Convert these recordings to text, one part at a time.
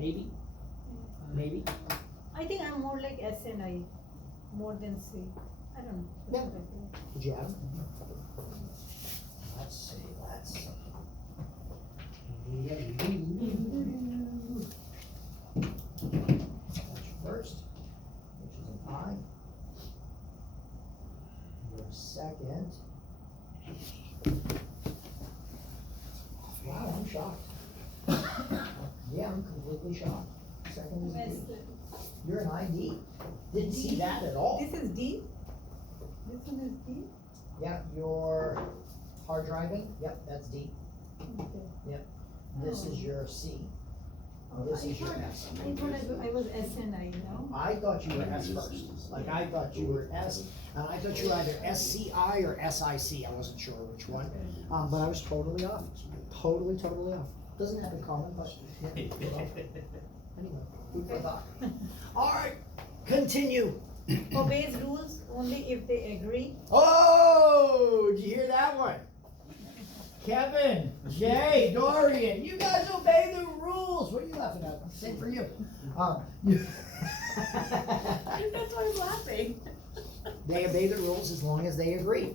Maybe. Maybe. I think I'm more like S and I, more than C. I don't know. Yeah. Would you have? Let's see, let's see. That's your first, which is an I. Your second. Wow, I'm shocked. Yeah, I'm completely shocked. Second is Where's D. the- You're an ID. Didn't see that at all. This is D? This one is D? Yeah, your hard driving, yep, that's D. Okay. Yep. This is your C. Oh, This I is your thought- S. I thought I was S and I, you know? I thought you were S first. Like, I thought you were S, and I thought you were either SCI or SIC. I wasn't sure which one. But I was totally off. Totally off. Doesn't have in common, but yeah. Anyway, food for thought. All right, continue. Obeys rules only if they agree. Oh, did you hear that one? Kevin, Jay, Dorian, you guys obey the rules. What are you laughing at? Same for you. That's why I'm laughing. They obey the rules as long as they agree.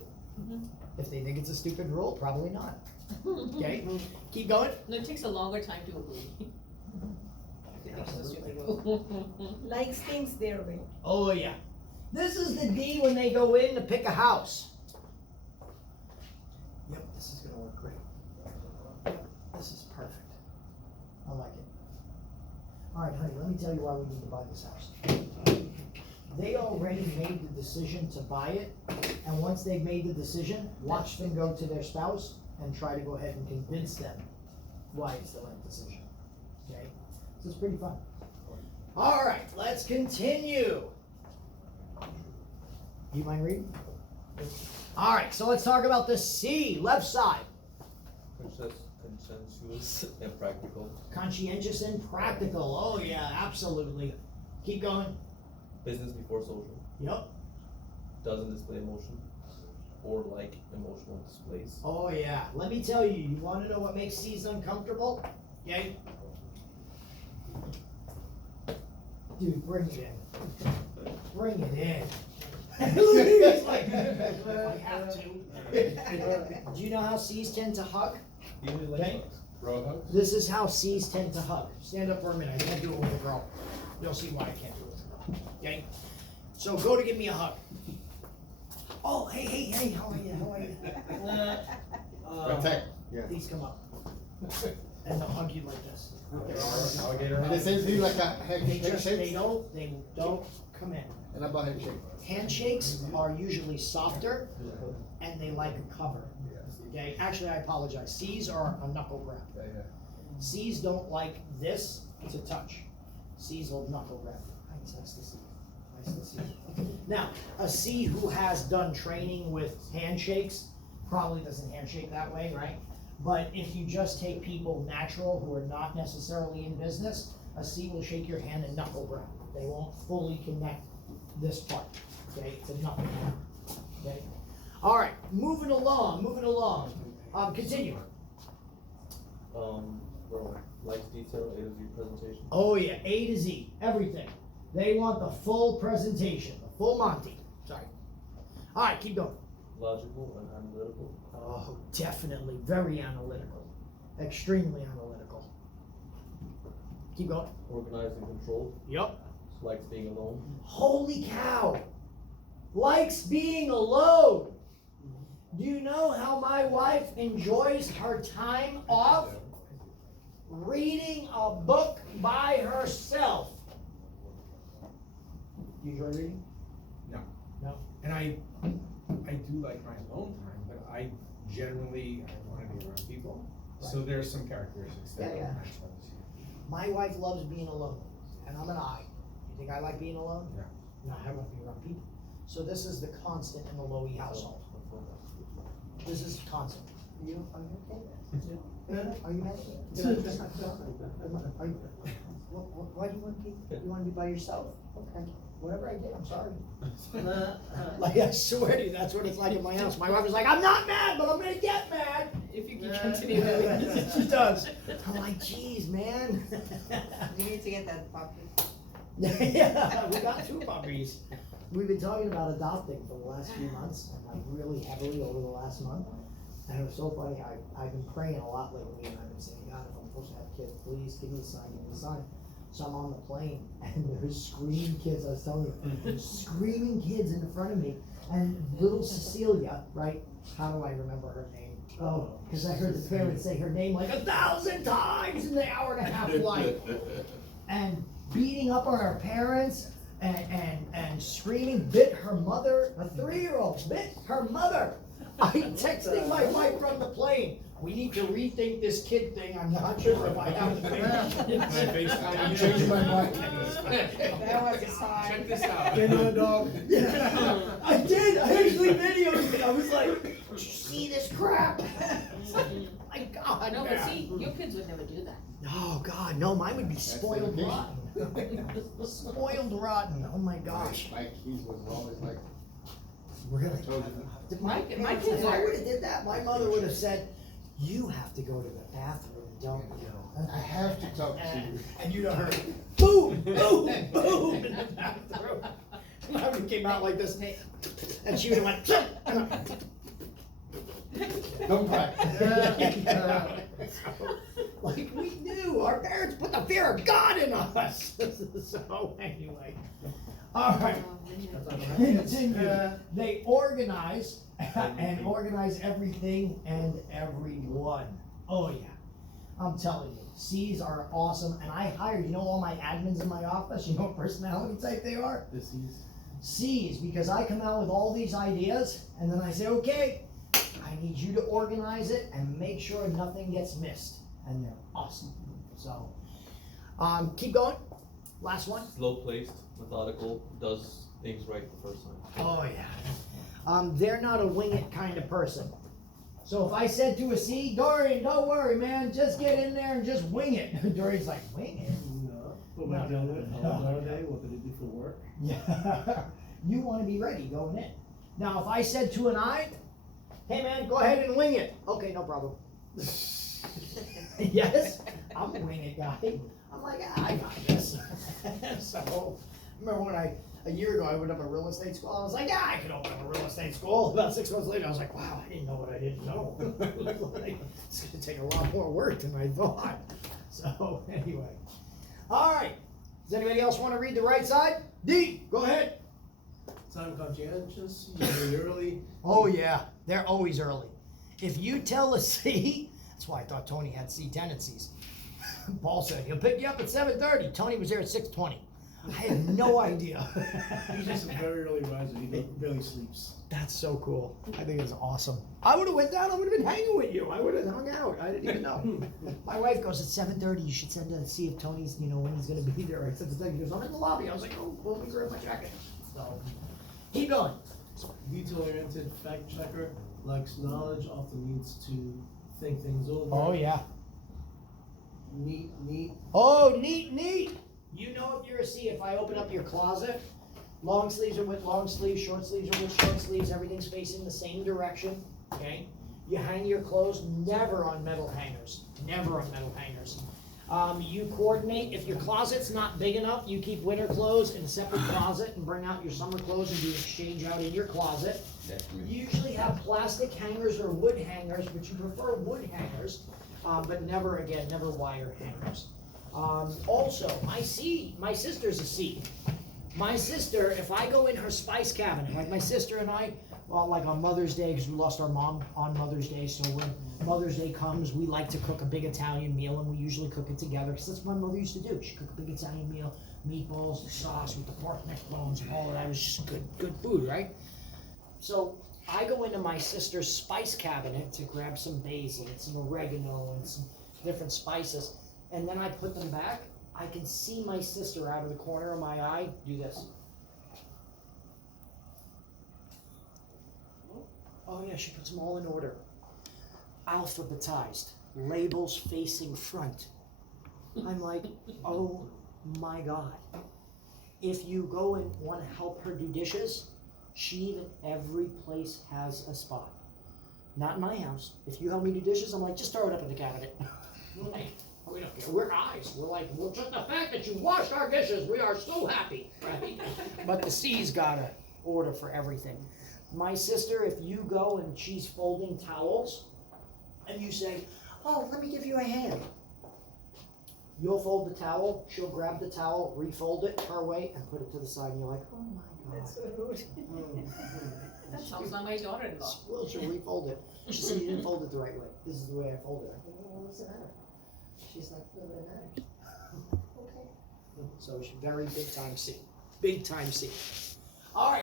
If they think it's a stupid rule, probably not. Okay, keep going. No, it takes a longer time to agree. If you think it's a stupid rule. Likes things their way. Oh yeah. This is the D when they go in to pick a house. Yep, this is gonna work great. Yep, this is perfect. I like it. All right, honey, let me tell you why we need to buy this house. They already made the decision to buy it, and once they've made the decision, watch them go to their spouse and try to go ahead and convince them why it's the right decision. Okay? So it's pretty fun. All right, let's continue. You mind reading? All right, so let's talk about the C, left side. Consensuous and practical. Conscientious and practical. Oh yeah, absolutely. Keep going. Business before social. Yep. Doesn't display emotion or like emotional displays. Oh yeah. Let me tell you, you want to know what makes C's uncomfortable? Okay. Dude, bring it in. Bring it in. He's like, if I have to. Do you know how C's tend to hug? Usually like Okay. bro hugs. This is how C's tend to hug. Stand up for a minute. I can't do it with a girl. You'll see why I can't do it with a girl. Okay? So go to give me a hug. Oh, hey, how are you? How are you? Protect. Yeah. Please come up. And they'll hug you like this. Alligator And the same thing like a They handshake. don't come in. And about handshake. Handshakes are usually softer and they like a cover. Okay, actually I apologize. C's are a knuckle grab. C's don't like this to touch. C's will knuckle grab. Nice to see. Nice to see. Now, a C who has done training with handshakes probably doesn't handshake that way, right? But if you just take people natural who are not necessarily in business, a C will shake your hand and knuckle grab. They won't fully connect this part. Okay, it's a knuckle grab. Okay. All right, moving along. Continue. Bro, likes detail, A to Z presentation. Oh yeah, A to Z, everything. They want the full presentation, the full Monty. Sorry. All right, keep going. Logical and analytical. Oh, definitely, very analytical, extremely analytical. Keep going. Organized and controlled. Yep. Likes being alone. Holy cow! Likes being alone. Do you know how my wife enjoys her time off? Reading a book by herself. Do you enjoy reading? No. No. And I do like my alone time, but I generally want to be around people. So there's some characteristics that Yeah. don't match those. My wife loves being alone, and I'm an I. You think I like being alone? No. No, I want to be around people. So this is the constant in the Lowy household. This is constant. Are you okay? Are you mad? Why do you want to be? You want to be by yourself? Okay. Whatever I did, I'm sorry. Like I swear to you, that's what it's like in my house. My wife is like, I'm not mad, but I'm gonna get mad. If you can continue doing She does. I'm like, geez, man. You need to get that puppy. Yeah, we got 2 puppies. We've been talking about adopting for the last few months, and like really heavily over the last month. And it was so funny, I've been praying a lot lately, and I've been saying, God, if I'm supposed to have kids, please give me a sign, give me a sign. So I'm on the plane, and there's screaming kids, I was telling you, screaming kids in front of me. And little Cecilia, right, how do I remember her name? Oh, because I heard the parents say her name like 1,000 times in the hour-and-a-half flight. And beating up on her parents, and screaming, bit her mother, a 3-year-old, bit her mother. I'm texting my wife from the plane. We need to rethink this kid thing. I'm not sure if I have to I'm changing my mind. That was a sign. Check this out. Get on, dog. Yeah, I did. I actually videoed it. I was like, did you see this crap? My God. No, but man. see, your kids would never do that. Oh God, no, mine would be spoiled rotten. Spoiled rotten. Oh my gosh. My keys was always like, Really? told you. Did My parents- kids if I are- would have did that, my mother would have said, "You have to go to the bathroom, don't you?" I have to talk to you. And you'd have heard boom, boom, boom in the bathroom. I would have came out like this, and she would have went. Don't cry. Like we knew, our parents put the fear of God in us. So anyway, all right. Continue. They organize and organize everything and everyone. Oh yeah, I'm telling you, C's are awesome. And I hired, you know, all my admins in my office. You know what personality type they are? The C's. C's, because I come out with all these ideas, and then I say, okay, I need you to organize it and make sure nothing gets missed. And they're awesome. So, keep going. Last one. Slow placed, methodical, does things right the first time. Oh yeah. They're not a wing it kind of person. So if I said to a C, Dorian, don't worry, man, just get in there and just wing it. Dorian's like, wing it? No, put my gentleman all day, what did he do for work? Yeah. You want to be ready going in. Now, if I said to an I, hey man, go ahead and wing it. Okay, no problem. Yes, I'm a wing it guy. I'm like, I got this. So, remember when a year ago I went up a real estate school, I was like, I could open up a real estate school. About 6 months later, I was like, wow, I didn't know what I didn't know. Like, it's gonna take a lot more work than I thought. So, anyway. All right, does anybody else want to read the right side? D, go ahead. Time conscientious, usually early. Oh yeah, they're always early. If you tell a C, that's why I thought Tony had C tendencies. Paul said, he'll pick you up at 7:30. Tony was there at 6:20. I had no idea. He's just a very early riser, he barely sleeps. That's so cool. I think it's awesome. I would have went down, I would have been hanging with you. I would have hung out. I didn't even know. My wife goes, at 7:30, you should send to see if Tony's, you know, when he's gonna be there. I said to Doug, he goes, I'm in the lobby. I was like, oh, well, let me grab my jacket. So, keep going. Detail-oriented fact checker, likes knowledge, often needs to think things over. Oh yeah. Neat. Oh, neat. You know if you're a C, if I open up your closet, long sleeves are with long sleeves, short sleeves are with short sleeves, everything's facing the same direction, okay? You hang your clothes never on metal hangers, never on metal hangers. You coordinate, if your closet's not big enough, you keep winter clothes in a separate closet and bring out your summer clothes and do exchange out in your closet. You usually have plastic hangers or wood hangers, but you prefer wood hangers, but never wire hangers. Also, my sister's a C. My sister, if I go in her spice cabinet, like my sister and I, well, like on Mother's Day, because we lost our mom on Mother's Day, so when Mother's Day comes, we like to cook a big Italian meal, and we usually cook it together, because that's what my mother used to do. She'd cook a big Italian meal, meatballs, the sauce with the pork neck bones, and all of that. It was just good food, right? So I go into my sister's spice cabinet to grab some basil and some oregano and some different spices, and then I put them back. I can see my sister out of the corner of my eye do this. Oh yeah, she puts them all in order. Alphabetized, labels facing front. I'm like, oh my God. If you go and want to help her do dishes, every place has a spot. Not in my house. If you help me do dishes, I'm like, just throw it up in the cabinet. Like, We don't care, we're eyes, we're like, well, just the fact that you washed our dishes, we are so happy, right? But the C's got a order for everything. My sister, if you go and she's folding towels, and you say, oh, let me give you a hand. You'll fold the towel, she'll grab the towel, refold it her way, and put it to the side, and you're like, oh my That's god. so rude. That sounds like my daughter-in-law. Well, she'll refold it. She said, you didn't fold it the right way. This is the way I fold it. I go, well, what's the matter? She's like, no, it matters. Okay. So she's very big time C. Big time C. All right.